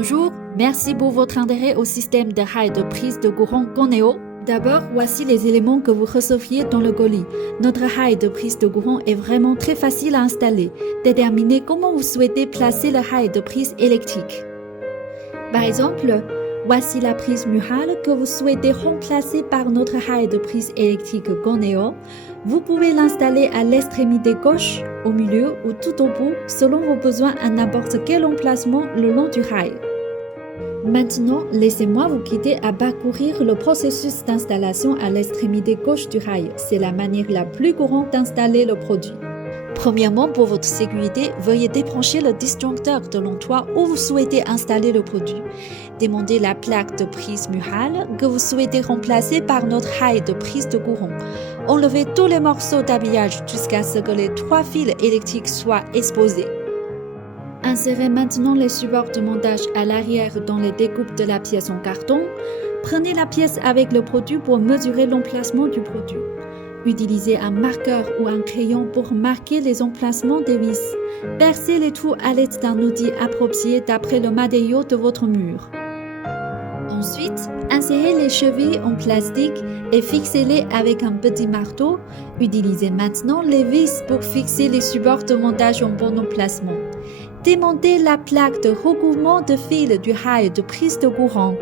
Bonjour, merci pour votre intérêt au système de rail de prise de courant Goneo. D'abord, voici les éléments que vous receviez dans le colis. Notre rail de prise de courant est vraiment très facile à installer. Déterminez comment vous souhaitez placer le rail de prise électrique. Par exemple, voici la prise murale que vous souhaitez remplacer par notre rail de prise électrique Goneo. Vous pouvez l'installer à l'extrémité gauche, au milieu ou tout au bout, selon vos besoins à n'importe quel emplacement le long du rail. Maintenant, laissez-moi vous guider à parcourir le processus d'installation à l'extrémité gauche du rail. C'est la manière la plus courante d'installer le produit. Premièrement, pour votre sécurité, veuillez débrancher le disjoncteur de l'endroit où vous souhaitez installer le produit. Démontez la plaque de prise murale que vous souhaitez remplacer par notre rail de prise de courant. Enlevez tous les morceaux d'habillage jusqu'à ce que les 3 fils électriques soient exposés. Insérez maintenant les supports de montage à l'arrière dans les découpes de la pièce en carton. Prenez la pièce avec le produit pour mesurer l'emplacement du produit. Utilisez un marqueur ou un crayon pour marquer les emplacements des vis. Percez les trous à l'aide d'un outil approprié d'après le matériau de votre mur. Ensuite, insérez les chevilles en plastique et fixez-les avec un petit marteau. Utilisez maintenant les vis pour fixer les supports de montage en bon emplacement. Démontez la plaque de recouvrement de fil du rail de prise de courant.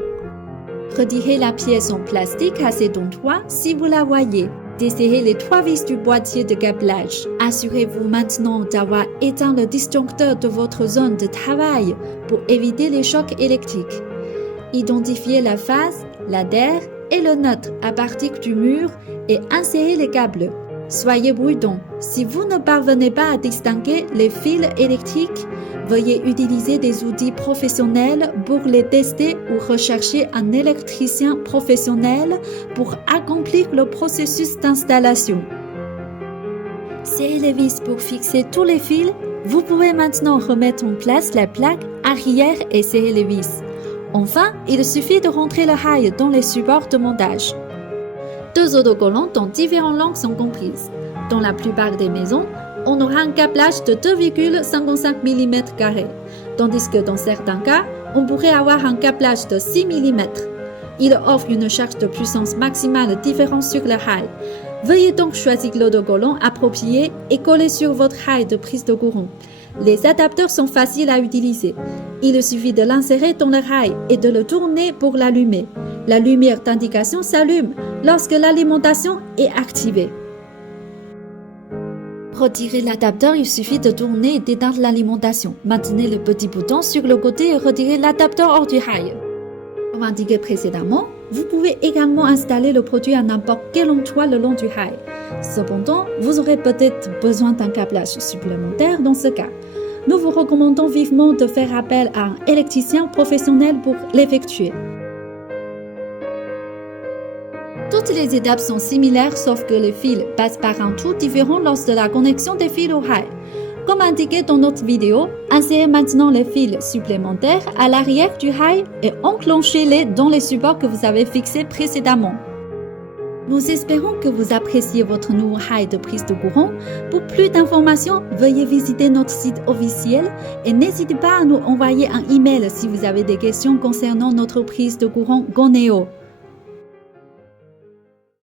Retirez la pièce en plastique à cet endroit si vous la voyez. Desserrez les 3 vis du boîtier de câblage. Assurez-vous maintenant d'avoir éteint le disjoncteur de votre zone de travail pour éviter les chocs électriques. Identifiez la phase, l'adhère et le neutre à partir du mur et insérez les câbles. Soyez prudent. Si vous ne parvenez pas à distinguer les fils électriques, veuillez utiliser des outils professionnels pour les tester ou rechercher un électricien professionnel pour accomplir le processus d'installation. Serrez les vis pour fixer tous les fils. Vous pouvez maintenant remettre en place la plaque arrière et serrer les vis. Enfin, il suffit de rentrer le rail dans les supports de montage. 2 autocollants dans différentes langues sont comprises. Dans la plupart des maisons, on aura un câblage de 2,55 mm², tandis que dans certains cas, on pourrait avoir un câblage de 6 mm. Il offre une charge de puissance maximale différente sur le rail. Veuillez donc choisir l'autocollant approprié et coller sur votre rail de prise de courant. Les adapteurs sont faciles à utiliser. Il suffit de l'insérer dans le rail et de le tourner pour l'allumer. La lumière d'indication s'allume lorsque l'alimentation est activée. Retirez l'adapteur, il suffit de tourner et d'éteindre l'alimentation. Maintenez le petit bouton sur le côté et retirez l'adapteur hors du rail. Comme indiqué précédemment, vous pouvez également installer le produit à n'importe quel endroit le long du rail. Cependant, vous aurez peut-être besoin d'un câblage supplémentaire dans ce cas. Nous vous recommandons vivement de faire appel à un électricien professionnel pour l'effectuer. Toutes les étapes sont similaires sauf que les fils passent par un trou différent lors de la connexion des fils au rail. Comme indiqué dans notre vidéo, insérez maintenant les fils supplémentaires à l'arrière du rail et enclenchez-les dans les supports que vous avez fixés précédemment. Nous espérons que vous appréciez votre nouveau rail de prise de courant. Pour plus d'informations, veuillez visiter notre site officiel et n'hésitez pas à nous envoyer un email si vous avez des questions concernant notre prise de courant Goneo.